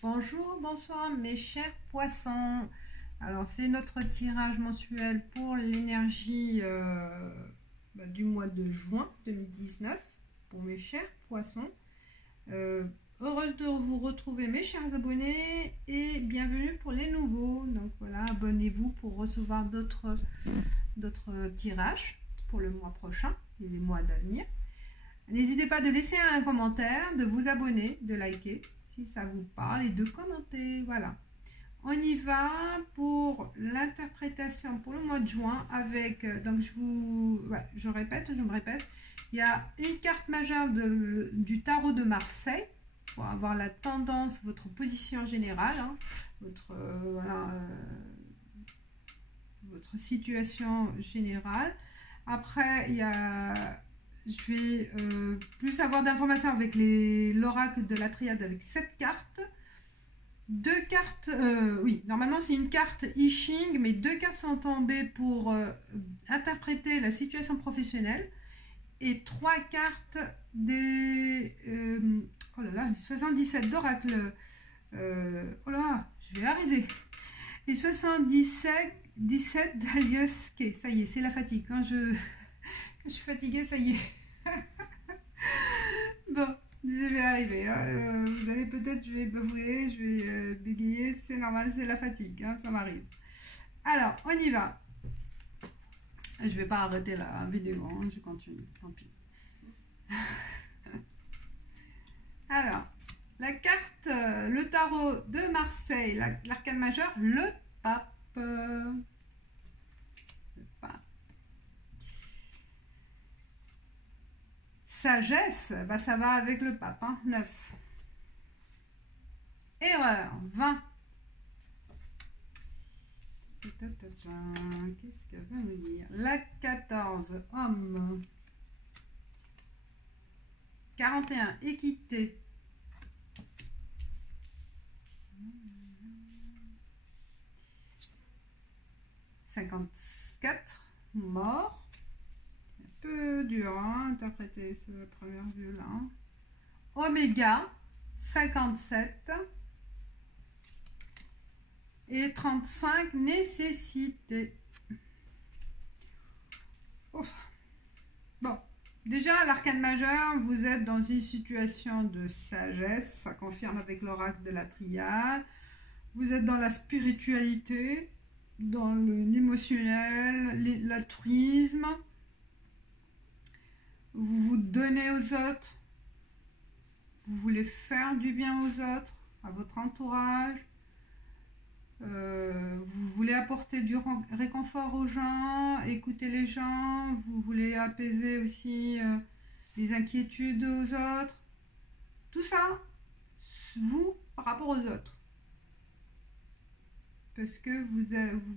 Bonjour, bonsoir mes chers poissons. Alors c'est notre tirage mensuel pour l'énergie du mois de juin 2019 pour mes chers poissons. Heureuse de vous retrouver mes chers abonnés et bienvenue pour les nouveaux. Donc voilà, abonnez-vous pour recevoir d'autres tirages pour le mois prochain et les mois d'avenir. N'hésitez pas de laisser un commentaire, de vous abonner, de liker si ça vous parle et de commenter. Voilà. On y va pour l'interprétation pour le mois de juin avec, donc je me répète, il y a une carte majeure du tarot de Marseille pour avoir la tendance, votre position générale, hein, votre situation générale. Après, il y a... Je vais plus avoir d'informations avec l'oracle de la triade avec 7 cartes. 2 cartes, oui, normalement c'est une carte I Ching, mais 2 cartes sont tombées pour interpréter la situation professionnelle. Et 3 cartes des 77 d'oracle. Oh là là, je vais arriver. Les 17 d'Alios. Ça y est, c'est la fatigue. Quand je suis fatiguée, ça y est. Bon, je vais arriver. Hein. Vous allez peut-être, je vais bafouiller, je vais bégayer. C'est normal, c'est la fatigue. Hein, ça m'arrive. Alors, on y va. Je vais pas arrêter la vidéo. Hein, je continue. Tant pis. Alors, la carte, le tarot de Marseille, l'arcane majeur, le pape. Sagesse, ça va avec le pape, hein, 9. Erreur, 20. Qu'est-ce qu'elle va me dire? La 14, homme. 41, équité. 54, mort. Peu dur à interpréter ce premier vue-là. Oméga, 57. Et 35, nécessité. Ouf. Bon, déjà, l'arcane majeur, vous êtes dans une situation de sagesse. Ça confirme avec l'oracle de la triade. Vous êtes dans la spiritualité, dans l'émotionnel, l'altruisme. Vous vous donnez aux autres, vous voulez faire du bien aux autres, à votre entourage, vous voulez apporter du réconfort aux gens, écouter les gens, vous voulez apaiser aussi les inquiétudes aux autres. Tout ça, vous, par rapport aux autres. Parce que vous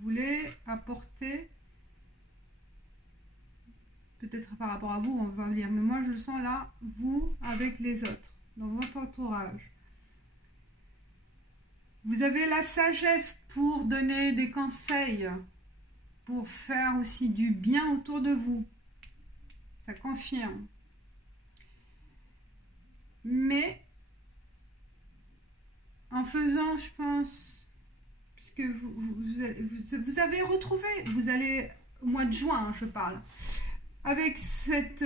voulez apporter... Peut-être par rapport à vous, on va lire, mais moi je le sens là, vous avec les autres, dans votre entourage. Vous avez la sagesse pour donner des conseils, pour faire aussi du bien autour de vous. Ça confirme. Mais, en faisant, je pense, puisque vous avez retrouvé, vous allez, au mois de juin, hein, je parle, avec cet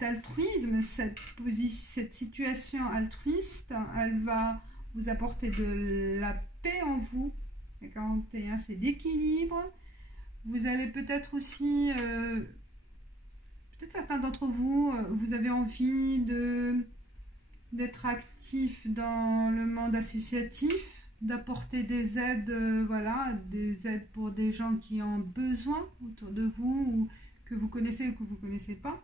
altruisme, cette situation altruiste, elle va vous apporter de la paix en vous. Le 41, c'est l'équilibre. Vous allez peut-être aussi, peut-être certains d'entre vous, vous avez envie d'être actif dans le monde associatif, d'apporter des aides, des aides pour des gens qui ont besoin autour de vous, ou que vous connaissez ou que vous ne connaissez pas.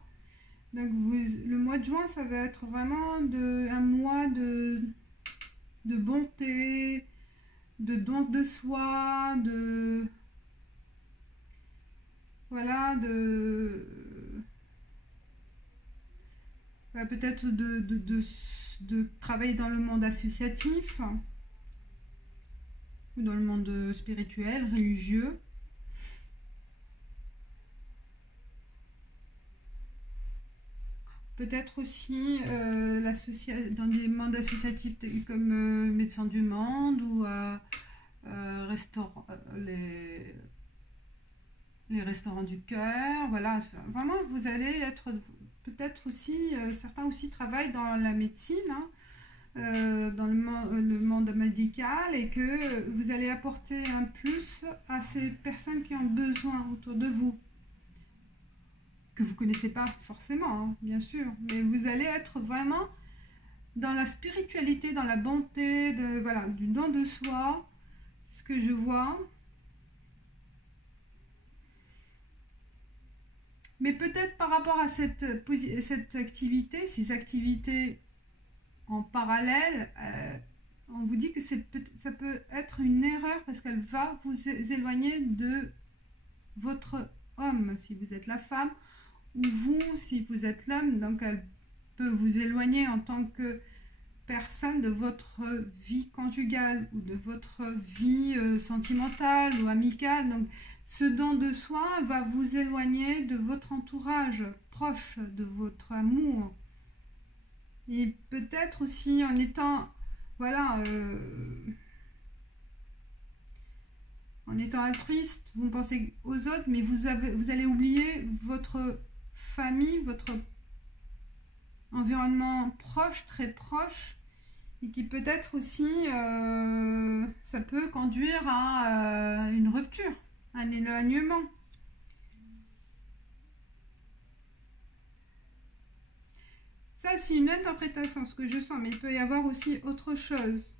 Donc le mois de juin, ça va être vraiment un mois de bonté, de don de soi, peut-être de travailler dans le monde associatif ou dans le monde spirituel, religieux. peut-être aussi dans des mondes associatifs comme Médecins du Monde ou les restaurants du cœur. Voilà, vraiment, vous allez être peut-être aussi, certains aussi travaillent dans la médecine, hein, dans le monde médical, et que vous allez apporter un plus à ces personnes qui ont besoin autour de vous, que vous ne connaissez pas forcément, hein, bien sûr, mais vous allez être vraiment dans la spiritualité, dans la bonté, voilà, du don de soi, ce que je vois. Mais peut-être par rapport à cette activité, ces activités en parallèle, on vous dit que ça peut être une erreur parce qu'elle va vous éloigner de votre homme, si vous êtes la femme, ou vous, si vous êtes l'homme. Donc elle peut vous éloigner en tant que personne de votre vie conjugale ou de votre vie sentimentale ou amicale. Donc ce don de soi va vous éloigner de votre entourage proche, de votre amour. Et peut-être aussi en étant, voilà, en étant altruiste, vous pensez aux autres, mais vous allez oublier votre famille, votre environnement proche, très proche, et qui peut-être aussi, ça peut conduire à une rupture, un éloignement. Ça, c'est une interprétation, ce que je sens, mais il peut y avoir aussi autre chose.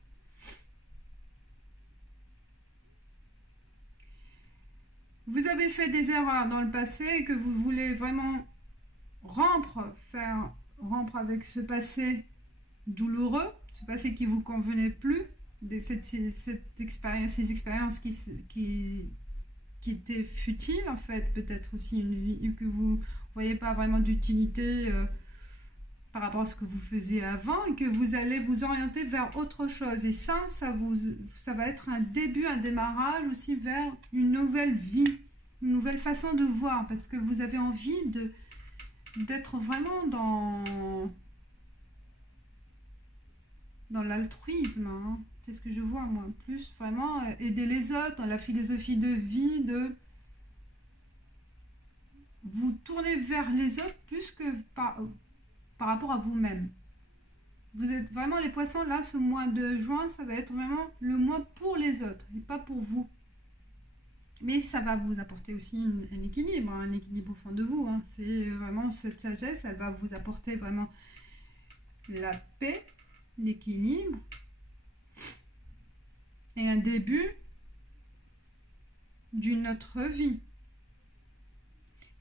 Vous avez fait des erreurs dans le passé et que vous voulez vraiment rompre avec ce passé douloureux, ce passé qui ne vous convenait plus, cette expérience, ces expériences qui étaient futiles en fait, peut-être aussi une vie que vous ne voyez pas vraiment d'utilité par rapport à ce que vous faisiez avant, et que vous allez vous orienter vers autre chose. Et ça va être un début, un démarrage aussi vers une nouvelle vie, une nouvelle façon de voir, parce que vous avez envie d'être vraiment dans l'altruisme, hein. C'est ce que je vois moi, plus vraiment aider les autres, dans la philosophie de vie, de vous tourner vers les autres plus que par rapport à vous-même. Vous êtes vraiment les poissons, là, ce mois de juin, ça va être vraiment le mois pour les autres, et pas pour vous. Mais ça va vous apporter aussi un équilibre au fond de vous, hein. C'est vraiment cette sagesse, elle va vous apporter vraiment la paix, l'équilibre, et un début d'une autre vie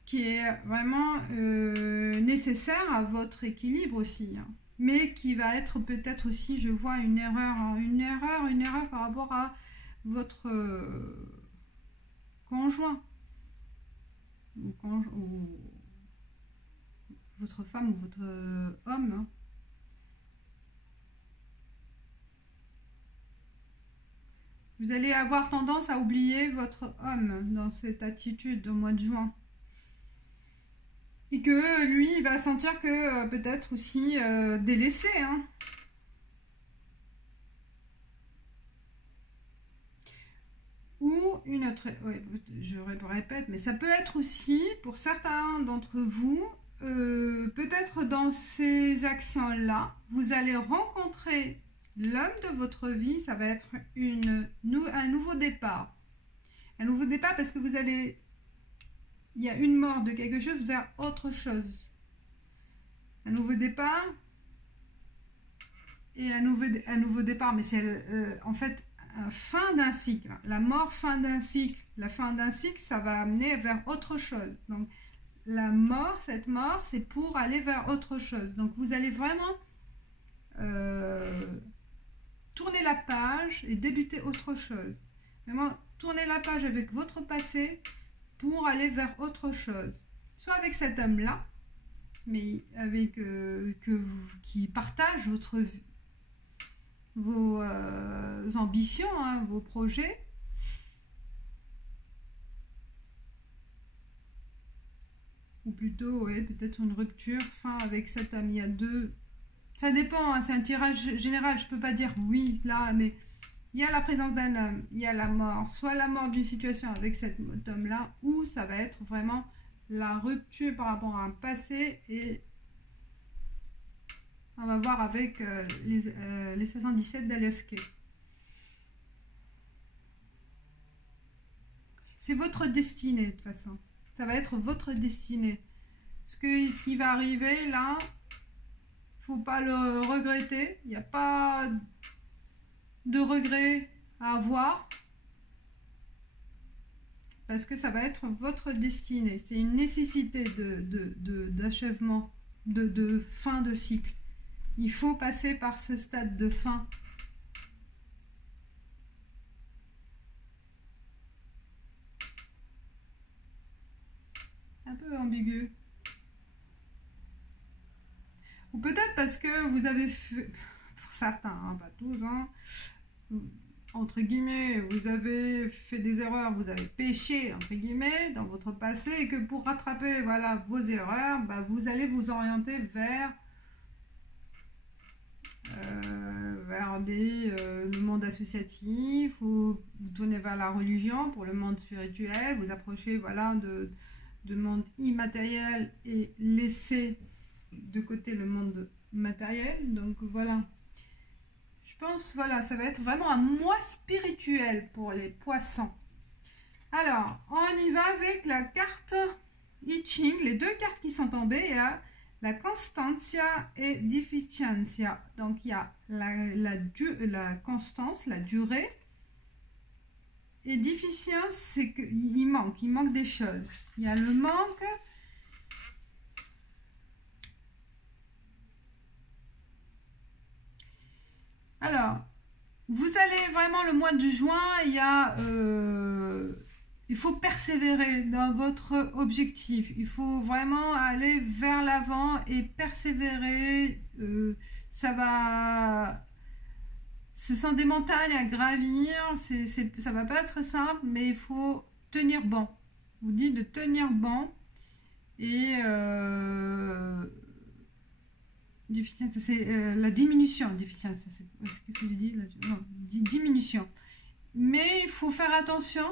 qui est vraiment nécessaire à votre équilibre aussi, hein. Mais qui va être peut-être aussi, je vois une erreur par rapport à votre conjoint ou votre femme ou votre homme, hein. Vous allez avoir tendance à oublier votre homme dans cette attitude au mois de juin. Et que lui, il va sentir que peut-être aussi délaissé, hein. Ou une autre... Ouais, je répète, mais ça peut être aussi, pour certains d'entre vous, peut-être dans ces actions-là, vous allez rencontrer l'homme de votre vie. Ça va être un nouveau départ. Un nouveau départ parce que vous allez... Il y a une mort de quelque chose vers autre chose. Un nouveau départ et un nouveau départ. Mais c'est en fait fin d'un cycle. La mort, fin d'un cycle. La fin d'un cycle, ça va amener vers autre chose. Donc, la mort, cette mort, c'est pour aller vers autre chose. Donc, vous allez vraiment tourner la page et débuter autre chose. Vraiment, tourner la page avec votre passé pour aller vers autre chose. Soit avec cet homme-là, mais avec qui partage vos ambitions, hein, vos projets. Ou plutôt, ouais, peut-être une rupture, fin avec cet homme. Il y a deux... Ça dépend, hein, c'est un tirage général, je peux pas dire oui, là, mais il y a la présence d'un homme, il y a la mort, soit la mort d'une situation avec cet homme-là, ou ça va être vraiment la rupture par rapport à un passé, et on va voir avec les 77 d'Alias Kay. C'est votre destinée, de toute façon. Ça va être votre destinée. Ce qui va arriver, là, faut pas le regretter. Il n'y a pas de regret à avoir. Parce que ça va être votre destinée. C'est une nécessité d'achèvement, de fin de cycle. Il faut passer par ce stade de fin. Un peu ambigu. Ou peut-être parce que vous avez fait, pour certains, hein, pas tous, hein, entre guillemets, vous avez fait des erreurs, vous avez péché, entre guillemets, dans votre passé, et que pour rattraper, voilà, vos erreurs, bah, vous allez vous orienter vers le monde associatif, ou vous tournez vers la religion pour le monde spirituel, vous approchez, voilà, de monde immatériel et laissez de côté le monde matériel. Donc voilà, je pense, voilà, ça va être vraiment un mois spirituel pour les poissons. Alors, on y va avec la carte I Ching, les deux cartes qui sont tombées. Il y a la Constantia et Deficientia. Donc il y a la constance, la durée. Et déficience, c'est qu'il manque des choses. Il y a le manque. Alors, vous allez vraiment le mois de juin, il faut persévérer dans votre objectif. Il faut vraiment aller vers l'avant et persévérer. Ce sont des montagnes à gravir, ça va pas être simple, mais il faut tenir bon. Je vous dis de tenir bon. Et c'est la diminution. Déficience, qu'est-ce que je dis là? Non, diminution. Mais il faut faire attention.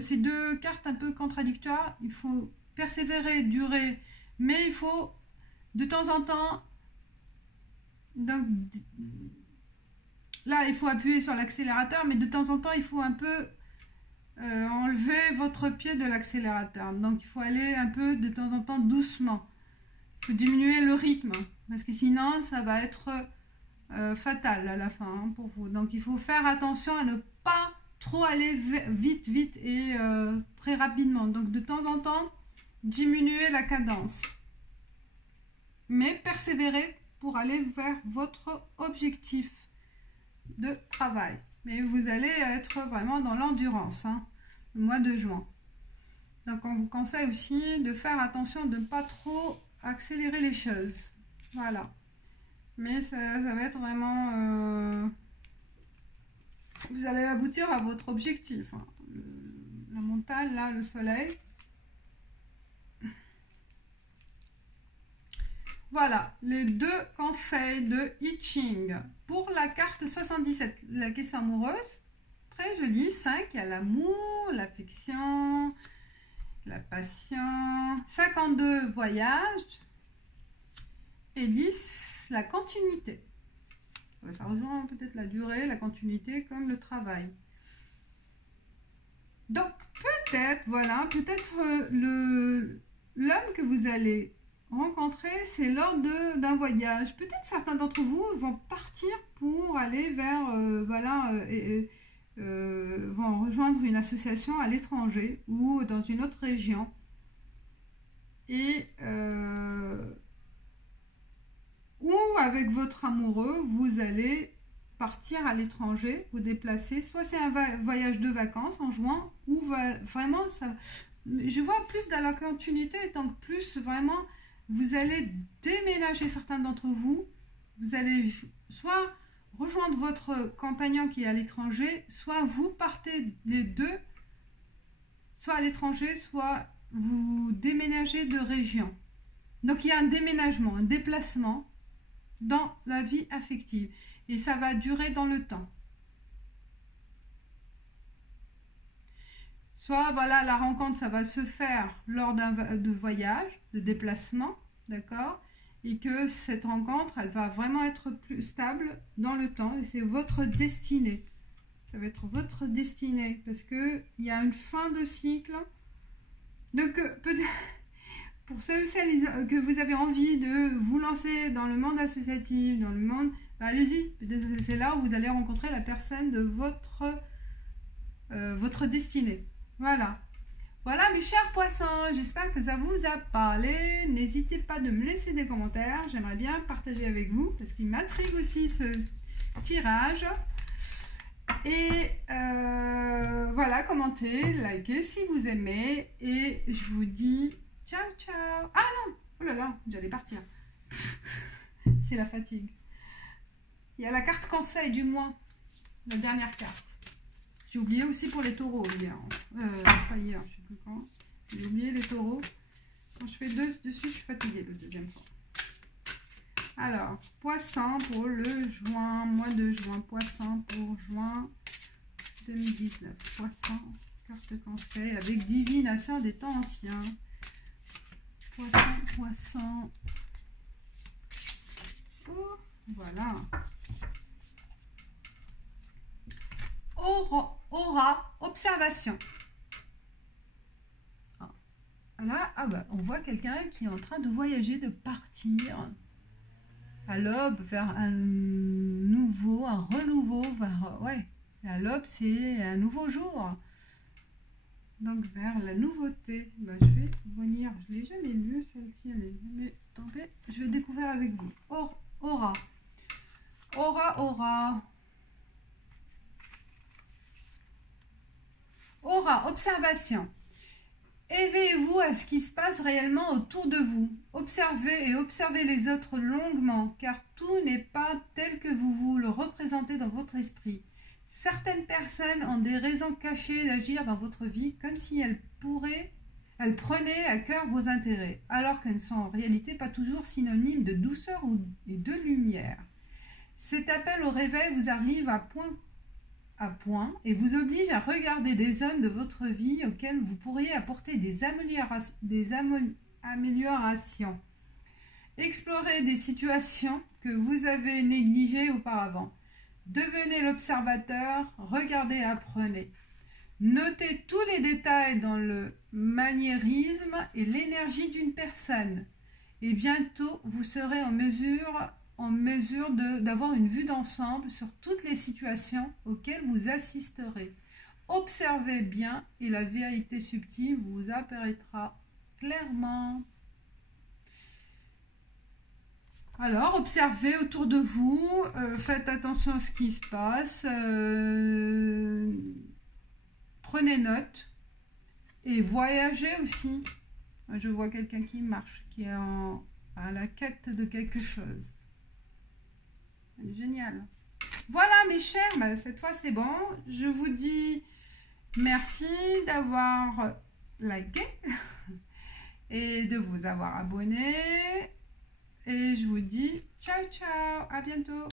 Ces deux cartes un peu contradictoires. Il faut persévérer, durer, mais il faut de temps en temps. Donc là, il faut appuyer sur l'accélérateur, mais de temps en temps, il faut un peu enlever votre pied de l'accélérateur. Donc, il faut aller un peu de temps en temps doucement. Il faut diminuer le rythme, parce que sinon, ça va être fatal à la fin, hein, pour vous. Donc, il faut faire attention à ne pas trop aller vite et très rapidement. Donc, de temps en temps, diminuer la cadence. Mais persévérer pour aller vers votre objectif de travail. Mais vous allez être vraiment dans l'endurance, hein, le mois de juin. Donc on vous conseille aussi de faire attention de ne pas trop accélérer les choses. Voilà. Mais ça va être vraiment... vous allez aboutir à votre objectif, hein. La montagne, là, le soleil. Voilà, les deux conseils de I Ching. Pour la carte 77, la question amoureuse, très jolie. 5, il y a l'amour, l'affection, la passion. 52, voyage. Et 10, la continuité. Ça rejoint peut-être la durée, la continuité, comme le travail. Donc, peut-être, voilà, peut-être l'homme que vous allez rencontrer, c'est lors d'un voyage. Peut-être certains d'entre vous vont partir pour aller vers, vont rejoindre une association à l'étranger ou dans une autre région. Et ou avec votre amoureux, vous allez partir à l'étranger, vous déplacer. Soit c'est un voyage de vacances en juin, ou vraiment, ça, je vois plus dans la continuité, donc plus vraiment... Vous allez déménager certains d'entre vous. Vous allez soit rejoindre votre compagnon qui est à l'étranger, soit vous partez les deux, soit à l'étranger, soit vous déménagez de région. Donc il y a un déménagement, un déplacement dans la vie affective. Et ça va durer dans le temps. Soit, voilà, la rencontre, ça va se faire lors de voyage, de déplacement, d'accord? Et que cette rencontre, elle va vraiment être plus stable dans le temps. Et c'est votre destinée. Ça va être votre destinée. Parce qu'il y a une fin de cycle. Donc, peut-être, pour ceux et celles que vous avez envie de vous lancer dans le monde associatif, dans le monde, bah, allez-y. Peut-être que c'est là où vous allez rencontrer la personne de votre destinée. Voilà. Voilà mes chers poissons, j'espère que ça vous a parlé. N'hésitez pas de me laisser des commentaires, j'aimerais bien partager avec vous parce qu'il m'intrigue aussi ce tirage. Et voilà, commentez, likez si vous aimez et je vous dis ciao ciao. Ah non, oh là là, j'allais partir. C'est la fatigue. Il y a la carte conseil du mois, la dernière carte. J'ai oublié aussi pour les taureaux hier. Pas hier, je sais plus quand. J'ai oublié les taureaux. Quand je fais deux dessus, je suis fatiguée le deuxième fois. Alors, poisson pour le juin, mois de juin. Poisson pour juin 2019. Poisson, carte conseil avec divination des temps anciens. Poisson. Oh, voilà. Aura, observation. Là, on voit quelqu'un qui est en train de voyager, de partir à l'aube vers un renouveau, à l'aube c'est un nouveau jour. Donc vers la nouveauté. Je vais venir, je ne l'ai jamais lu celle-ci, mais attendez, je vais découvrir avec vous. Aura. Aura, observation. Éveillez-vous à ce qui se passe réellement autour de vous. Observez les autres longuement, car tout n'est pas tel que vous le représentez dans votre esprit. Certaines personnes ont des raisons cachées d'agir dans votre vie, comme si elles prenaient à cœur vos intérêts, alors qu'elles ne sont en réalité pas toujours synonymes de douceur et de lumière. Cet appel au réveil vous arrive à point et vous oblige à regarder des zones de votre vie auxquelles vous pourriez apporter des améliorations. Explorez des situations que vous avez négligées auparavant. Devenez l'observateur, regardez et apprenez. Notez tous les détails dans le maniérisme et l'énergie d'une personne. Et bientôt, vous serez en mesure d'avoir une vue d'ensemble sur toutes les situations auxquelles vous assisterez. Observez bien et la vérité subtile vous apparaîtra clairement. Alors, observez autour de vous, faites attention à ce qui se passe, prenez note et voyagez aussi. Je vois quelqu'un qui marche, qui est à la quête de quelque chose. Génial. Voilà mes chers, cette fois c'est bon. Je vous dis merci d'avoir liké et de vous avoir abonné. Et je vous dis ciao ciao, à bientôt.